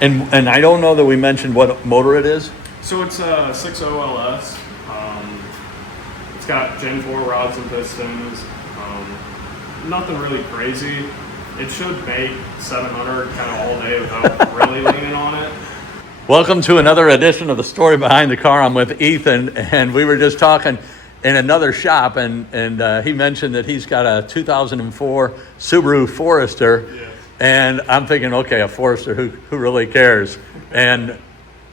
And I don't know that we mentioned what motor it is. So it's a 6.0 LS. It's got Gen 4 rods and pistons. Nothing really crazy. It should make 700 kind of all day without really leaning on it. Welcome to another edition of The Story Behind the Car. I'm with Ethan, and we were just talking in another shop, and he mentioned that he's got a 2004 Subaru Forester. Yes. And I'm thinking, okay, a Forester, who really cares? And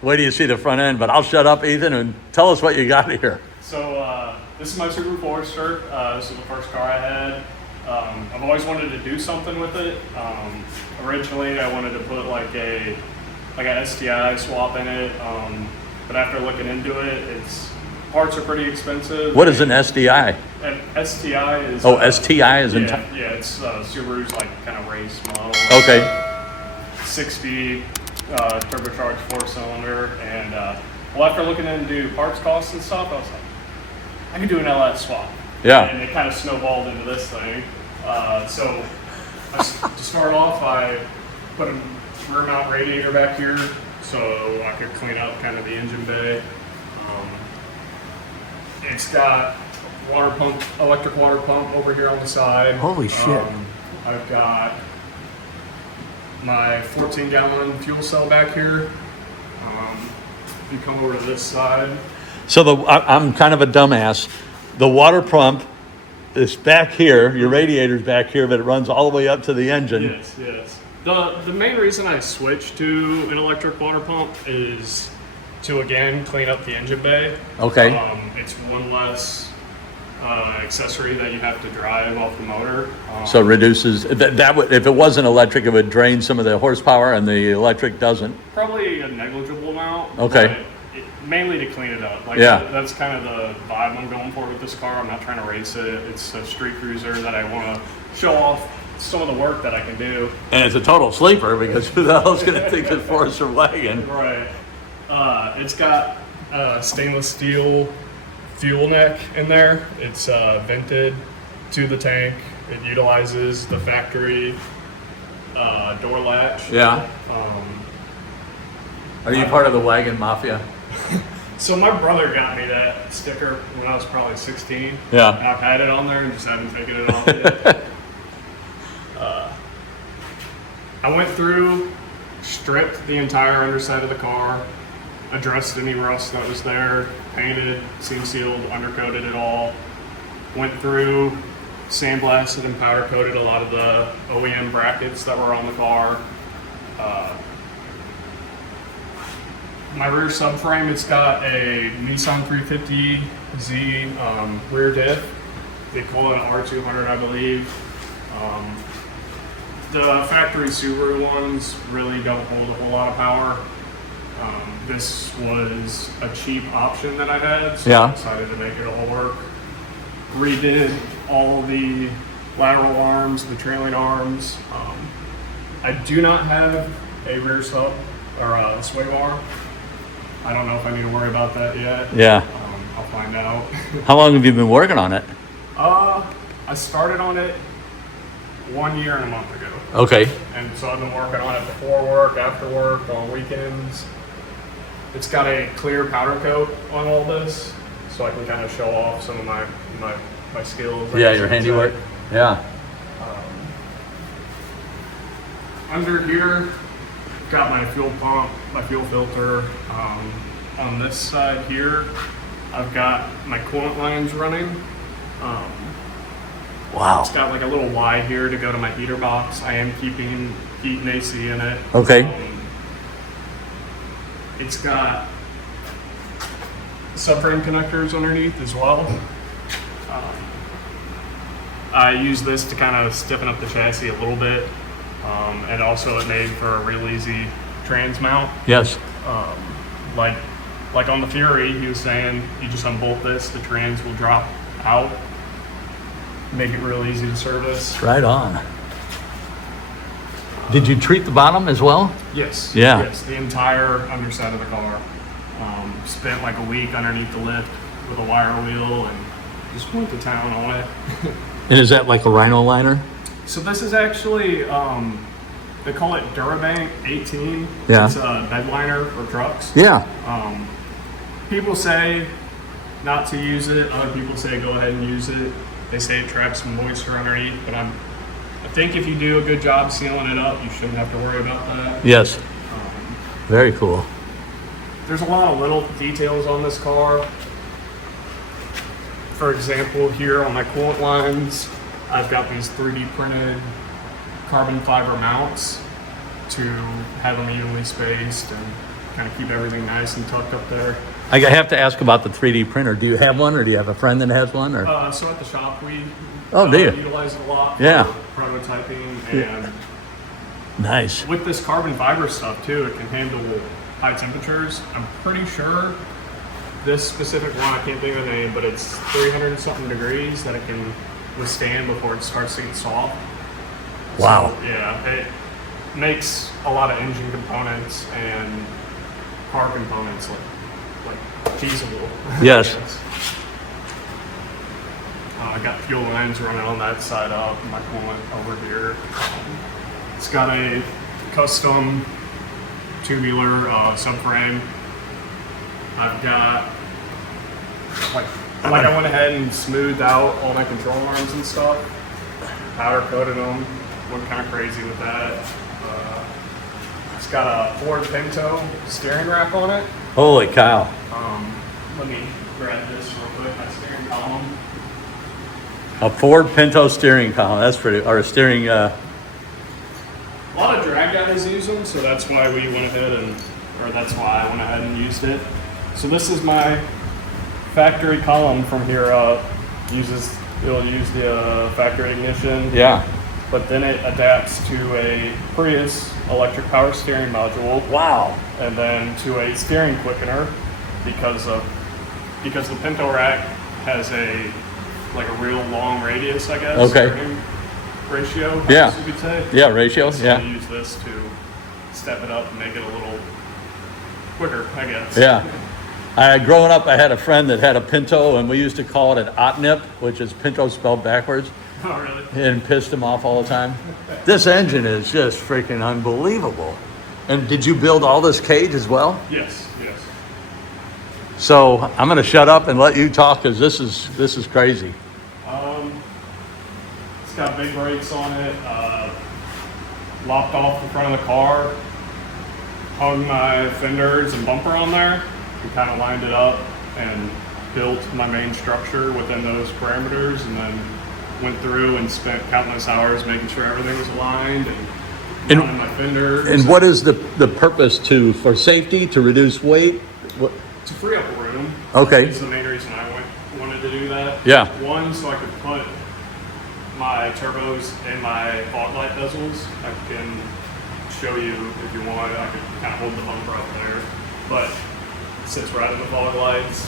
wait till you see the front end, but I'll shut up, Ethan, and tell us what you got here. So this is my Subaru Forester. This is the first car I had. I've always wanted to do something with it. Originally, I wanted to put like a STI swap in it, but after looking into it, parts are pretty expensive. What is an SDI? An STI is STI is in yeah, it's Subaru's like kind of race model. Okay. 6-speed turbocharged 4-cylinder, and well, after looking into parts costs and stuff, I was like, I can do an LS swap. Yeah. And it kind of snowballed into this thing. So to start off, I put a rear mount radiator back here so I could clean up kind of the engine bay. It's got water pump, electric water pump over here on the side. Holy shit. I've got my 14-gallon fuel cell back here. If you come over to this side. So I'm kind of a dumbass. The water pump is back here, your radiator's back here, but it runs all the way up to the engine. Yes. The main reason I switched to an electric water pump is to, again, clean up the engine bay. Okay. It's one less accessory that you have to drive off the motor. So it reduces, that would, if it wasn't electric, it would drain some of the horsepower, and the electric doesn't. Probably a negligible amount. Okay. Mainly to clean it up. Like, yeah. That's kind of the vibe I'm going for with this car. I'm not trying to race it. It's a street cruiser that I want to show off some of the work that I can do. And it's a total sleeper, because who the hell's going to think the Forester wagon? Right. It's got stainless steel fuel neck in there. It's vented to the tank. It utilizes the factory door latch. Yeah. Are you part of the wagon mafia? So my brother got me that sticker when I was probably 16. Yeah. I've had it on there and just haven't taken it off yet. I went through, stripped the entire underside of the car, addressed any rust that was there, painted, seam sealed, undercoated it all. Went through, sandblasted and powder coated a lot of the OEM brackets that were on the car. My rear subframe, it's got a Nissan 350Z rear diff, the equivalent R200, I believe. The factory Subaru ones really don't hold a whole lot of power. This was a cheap option that I had, so I decided to make it all work. Redid all the lateral arms, the trailing arms. I do not have a rear sub or a sway bar. I don't know if I need to worry about that yet. Yeah. I'll find out. How long have you been working on it? I started on it 1 year and a month ago. Okay. And so I've been working on it before work, after work, on weekends. It's got a clear powder coat on all this, so I can kind of show off some of my skills. Yeah, your handiwork. Yeah. Under here, got my fuel pump, my fuel filter. On this side here, I've got my coolant lines running. Wow. It's got like a little Y here to go to my heater box. I am keeping heat and AC in it. Okay. It's got subframe connectors underneath as well. I use this to kind of stiffen up the chassis a little bit. And also it made for a real easy trans mount. Yes. Like on the Fury, he was saying, you just unbolt this, the trans will drop out. Make it real easy to service. Right on. Did you treat the bottom as well? Yes. Yeah. Yes, the entire underside of the car. Spent like a week underneath the lift with a wire wheel and just went to town on it. And is that like a rhino liner? So this is actually They call it Durabank 18. Yeah. It's a bed liner for trucks. Yeah. People say not to use it. Other people say go ahead and use it. They say it traps some moisture underneath, but I think if you do a good job sealing it up, you shouldn't have to worry about that. Yes. Very cool. There's a lot of little details on this car. For example, here on my coolant lines, I've got these 3D printed carbon fiber mounts to have them evenly spaced and kind of keep everything nice and tucked up there. I have to ask about the 3D printer. Do you have one, or do you have a friend that has one? Or So at the shop, we do you? utilize it a lot Yeah. for prototyping. And nice. with this carbon fiber stuff too, it can handle high temperatures. I'm pretty sure this specific one, I can't think of the name, but it's 300 and something degrees that it can withstand before it starts to get soft. Wow. So, yeah, it makes a lot of engine components and car components like feasible. Yes. I got fuel lines running on that side up, my coolant over here. It's got a custom tubular subframe. I've got like I went ahead and smoothed out all my control arms and stuff, powder coated them, went kind of crazy with that. It's got a Ford Pinto steering rack on it. Holy cow. Let me grab this real quick. My steering column. A Ford Pinto steering column. That's pretty, or a steering, A lot of drag guys use them, so that's why we went ahead that's why I went ahead and used it. So this is my factory column from here up. It'll use the factory ignition. yeah. But then it adapts to a Prius electric power steering module. Wow. And then to a steering quickener because the Pinto rack has a real long radius, I guess. Okay. Steering ratio, I Yeah. guess you could say. Yeah, ratio, So yeah. we use this to step it up and make it a little quicker, I guess. Yeah. Growing up, I had a friend that had a Pinto, and we used to call it an Otnip, which is Pinto spelled backwards, Oh, really? and pissed him off all the time. This engine is just freaking unbelievable. And did you build all this cage as well? Yes, yes. So I'm going to shut up and let you talk, because this is crazy. It's got big brakes on it. Lopped off the front of the car. Hung my fenders and bumper on there. And kind of lined it up and built my main structure within those parameters, and then went through and spent countless hours making sure everything was aligned and mounting my fenders. And what is the purpose for safety, to reduce weight? What? To free up room. Okay. Is the main reason I wanted to do that. Yeah. One, so I could put my turbos in my fog light bezels. I can show you if you want. I could kind of hold the bumper up there, but it sits right in the fog lights.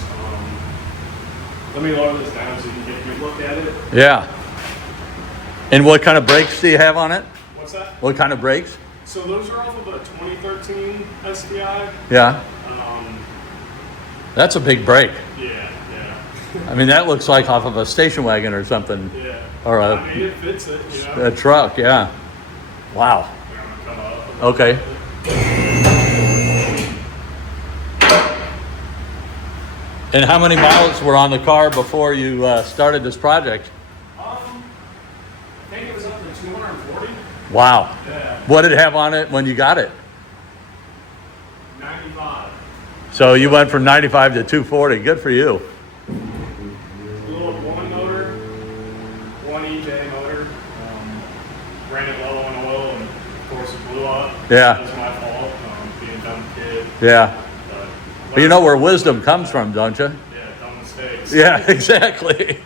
Let me lower this down so you can get a good look at it. Yeah. And what kind of brakes do you have on it? What's that? What kind of brakes? So those are off of a 2013 STI. Yeah. That's a big brake. Yeah. I mean, that looks like off of a station wagon or something. Yeah. Or I mean, it fits it, you know. a truck, yeah. Wow. Here, I'm gonna come up. Okay. And how many miles were on the car before you started this project? I think it was up to 240. Wow. Yeah. What did it have on it when you got it? 95. So you went from 95 to 240. Good for you. Little one motor, one EJ motor. Ran it low on oil, and of course it blew up. Yeah. That was my fault, being a dumb kid. Yeah. But But you know where wisdom comes from, don't you? Yeah, dumb mistakes. Yeah, exactly.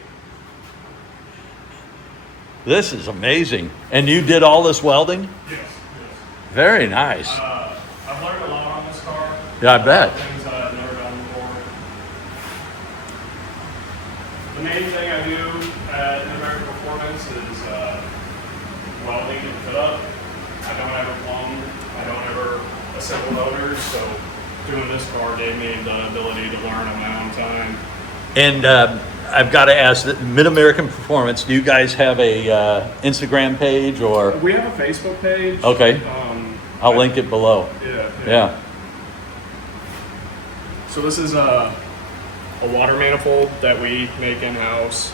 This is amazing. And you did all this welding? Yes. Very nice. I've learned a lot on this car. Yeah, I bet. Things that I've never done before. The main thing I do at American Performance is welding and fit up. I don't ever plumb. I don't ever assemble motors. So doing this car gave me the ability to learn on my own time. And I've got to ask, Mid-American Performance, do you guys have a Instagram page or? We have a Facebook page. Okay. I'll link it below. Yeah. So this is a water manifold that we make in-house.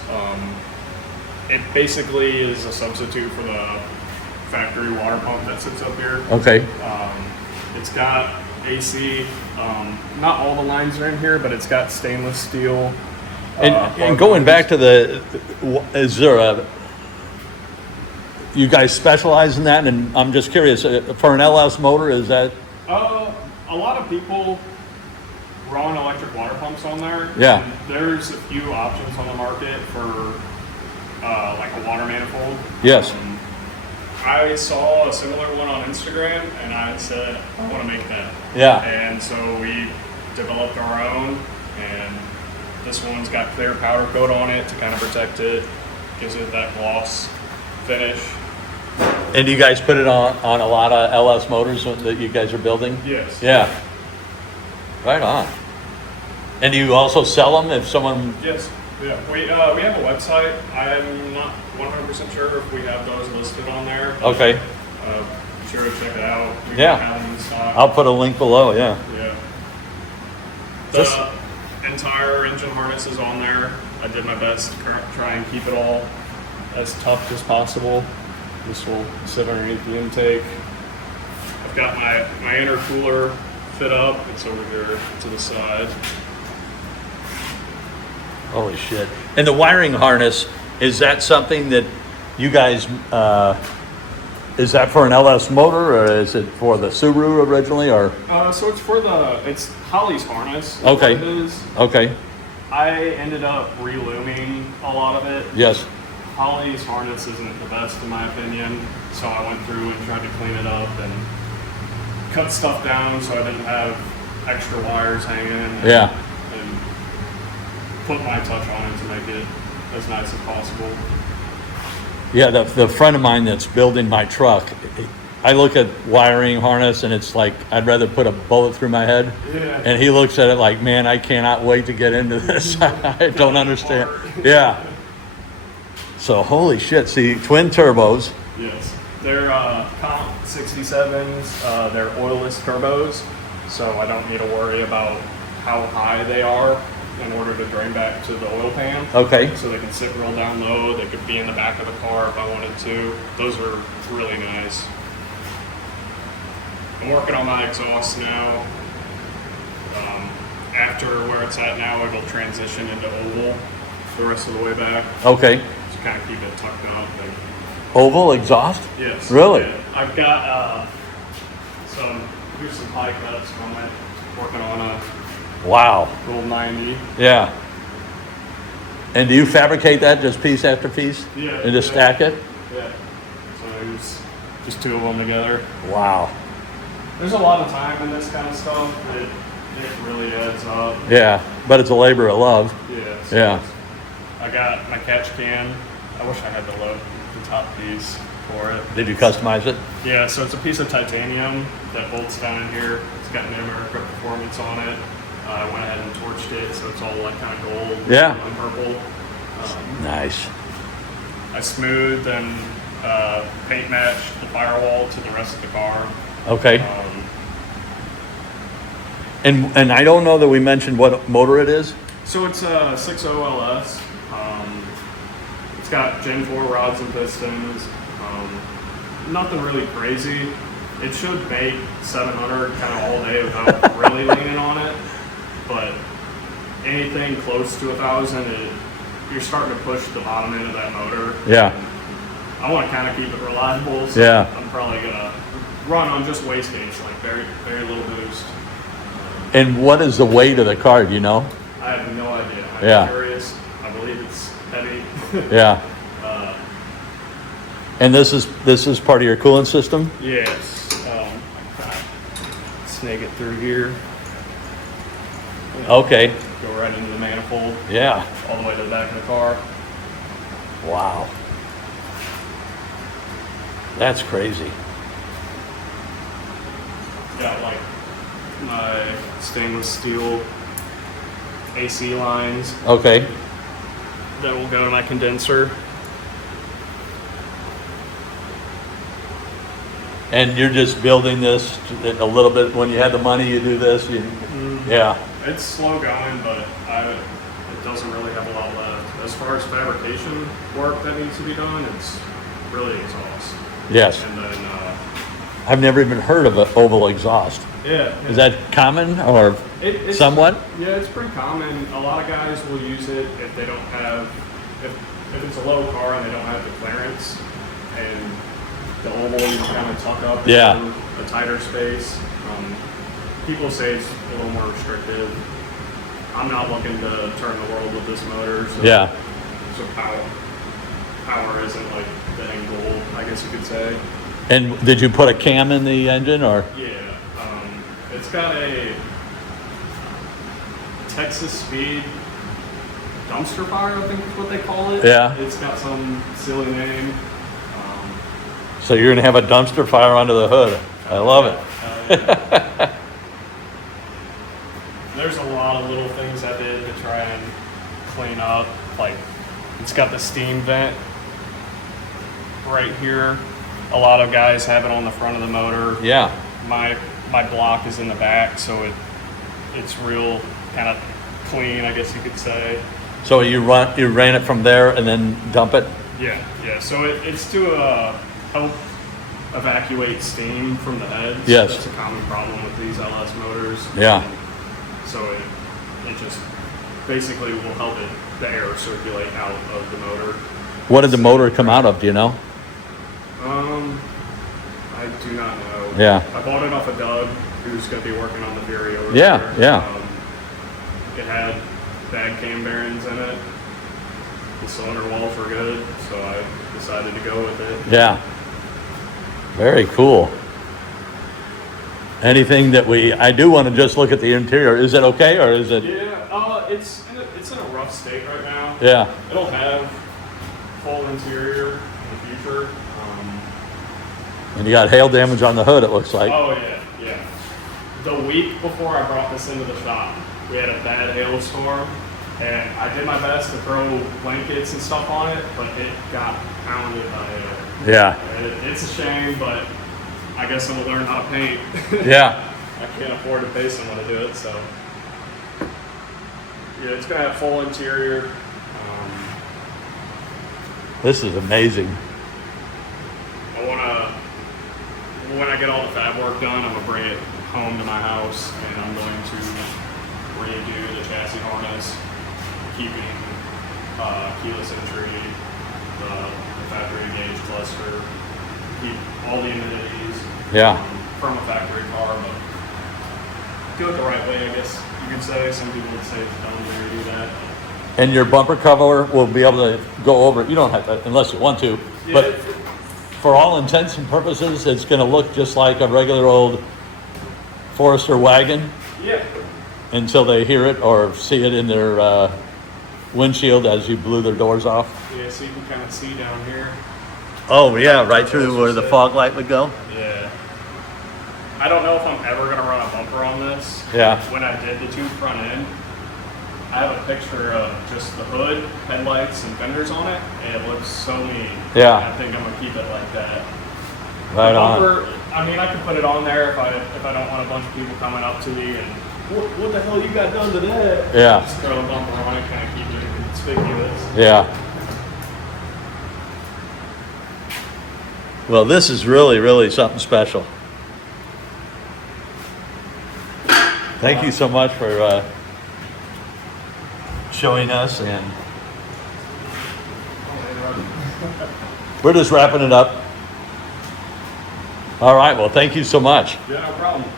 It basically is a substitute for the factory water pump that sits up here. Okay. It's got AC. Not all the lines are in here, but it's got stainless steel. And going back to is there you guys specialize in that? And I'm just curious, for an LS motor, is that? A lot of people run electric water pumps on there. Yeah. And there's a few options on the market for like a water manifold. Yes. I saw a similar one on Instagram, and I said, I want to make that. Yeah. And so we developed our own, and this one's got clear powder coat on it to kind of protect it, gives it that gloss finish. And do you guys put it on a lot of LS motors that you guys are building? Yes. Yeah. Right on. And do you also sell them if someone? Yes. Yeah. We have a website. I'm not 100% sure if we have those listed on there. Okay. Be sure to check it out. We Yeah. have them in stock. I'll put a link below. Yeah. Yeah. The entire engine harness is on there. I did my best to try and keep it all as tucked as possible. This will sit underneath the intake. I've got my intercooler fit up. It's over here to the side. Holy shit. And the wiring harness, is that something that you guys, is that for an LS motor, or is it for the Subaru originally, or? So it's Holley's harness. Okay. It is. Okay. I ended up relooming a lot of it. Yes. Holley's harness isn't the best in my opinion, so I went through and tried to clean it up and cut stuff down so I didn't have extra wires hanging. And put my touch on it to make it as nice as possible. Yeah, the friend of mine that's building my truck, I look at wiring harness and it's like, I'd rather put a bullet through my head. Yeah. And he looks at it like, man, I cannot wait to get into this. I don't understand. Yeah. So holy shit, see, twin turbos. Yes. They're Comp 67s, they're oilless turbos, so I don't need to worry about how high they are in order to drain back to the oil pan. Okay. So they can sit real down low, they could be in the back of the car if I wanted to. Those are really nice. I'm working on my exhaust now. After where it's at now, it'll transition into oval the rest of the way back. Okay. Just kind of keep it tucked up. And Oval exhaust? yes. Really? Yeah. I've got here's some high cuts from it. Working on a Wow. little 90. Yeah. And do you fabricate that just piece after piece? Yeah. And just stack it? Yeah. So there's just two of them together. Wow. There's a lot of time in this kind of stuff. It really adds up. Yeah. But it's a labor of love. Yeah. Yeah. I got my catch can. I wish I had the top piece for it. Did you customize it? Yeah, so it's a piece of titanium that bolts down in here. It's got an America Performance on it. I went ahead and torched it, so it's all like kind of gold and purple. Nice. I smoothed and paint matched the firewall to the rest of the car. Okay. And I don't know that we mentioned what motor it is. So it's a 6.0 LS. It's got Gen 4 rods and pistons. Nothing really crazy. It should make 700 kind of all day without really leaning on it. But anything close to 1,000, you're starting to push the bottom end of that motor. Yeah. I want to kind of keep it reliable, so Yeah. I'm probably gonna run on just wastegates, like very, very little boost. And what is the weight of the car? Do you know? I have no idea. I'm curious. I believe it's heavy. Yeah. And this is part of your coolant system? Yes. Snake it through here. Okay. Go right into the manifold. Yeah. All the way to the back of the car. Wow. That's crazy. Got like my stainless steel AC lines Okay. that will go to my condenser. And you're just building this a little bit. When you have the money, you do this. Yeah. It's slow going, but it doesn't really have a lot left. As far as fabrication work that needs to be done, it's really exhaust. Yes. And then, I've never even heard of an oval exhaust. yeah. Is that common or It's somewhat? Yeah, it's pretty common. A lot of guys will use it if they don't have, if it's a low car and they don't have the clearance, and the oval you kind of tuck up Yeah. into a tighter space. People say it's a little more restrictive. I'm not looking to turn the world with this motor, so, Yeah. so power isn't like the end goal, I guess you could say. And did you put a cam in the engine or? Yeah, it's got a Texas Speed dumpster fire, I think is what they call it. Yeah. It's got some silly name. So you're gonna have a dumpster fire under the hood. I love it. Yeah. There's a lot of little things I did to try and clean up. Like, it's got the steam vent right here. A lot of guys have it on the front of the motor. Yeah. My block is in the back, so it's real kind of clean, I guess you could say. So you ran it from there and then dump it? Yeah. So it's to help evacuate steam from the heads. Yes. That's a common problem with these LS motors. Yeah. So it just basically will help the air circulate out of the motor. What did the motor come out of, do you know? I do not know. Yeah. I bought it off of Doug, who's going to be working on the Fury over Yeah, there. yeah. It had bad cam bearings in it. The cylinder walls were good, so I decided to go with it. Yeah. Very cool. Anything that I do want to just look at the interior. Is it okay or is it? Yeah, it's in a rough state right now. Yeah. It'll have full interior in the future. And you got hail damage on the hood, it looks like. Oh yeah. The week before I brought this into the shop, we had a bad hailstorm, and I did my best to throw blankets and stuff on it, but it got pounded by it. Yeah. It's a shame, but I guess I'm gonna learn how to paint. Yeah. I can't afford to pay someone to do it, so yeah, it's gonna have full interior. This is amazing. When I get all the fab work done, I'm gonna bring it home to my house, and I'm going to redo the chassis harness, keeping keyless entry, the factory gauge cluster, keep all the amenities Yeah. from a factory car, but do it the right way, I guess you could say. Some people would say it's dumb to do that. And your bumper cover will be able to go over it. You don't have to, unless you want to. Yeah, But for all intents and purposes, it's going to look just like a regular old Forester wagon yeah. until they hear it or see it in their windshield as you blew their doors off. Yeah, so you can kind of see down here. Oh, yeah, right through where the fog light would go. Yeah. I don't know if I'm ever going to run a bumper on this. Yeah. When I did the two front end, I have a picture of just the hood, headlights, and fenders on it, and it looks so neat. Yeah. I think I'm going to keep it like that. Right The on. bumper, I mean, I could put it on there if I don't want a bunch of people coming up to me and, what the hell you got done today? Yeah. Just throw a bumper on it, kind of keep it conspicuous. Yeah. Well, this is really, really something special. Thank you so much for showing us, and we're just wrapping it up. All right, well, thank you so much. Yeah, no problem.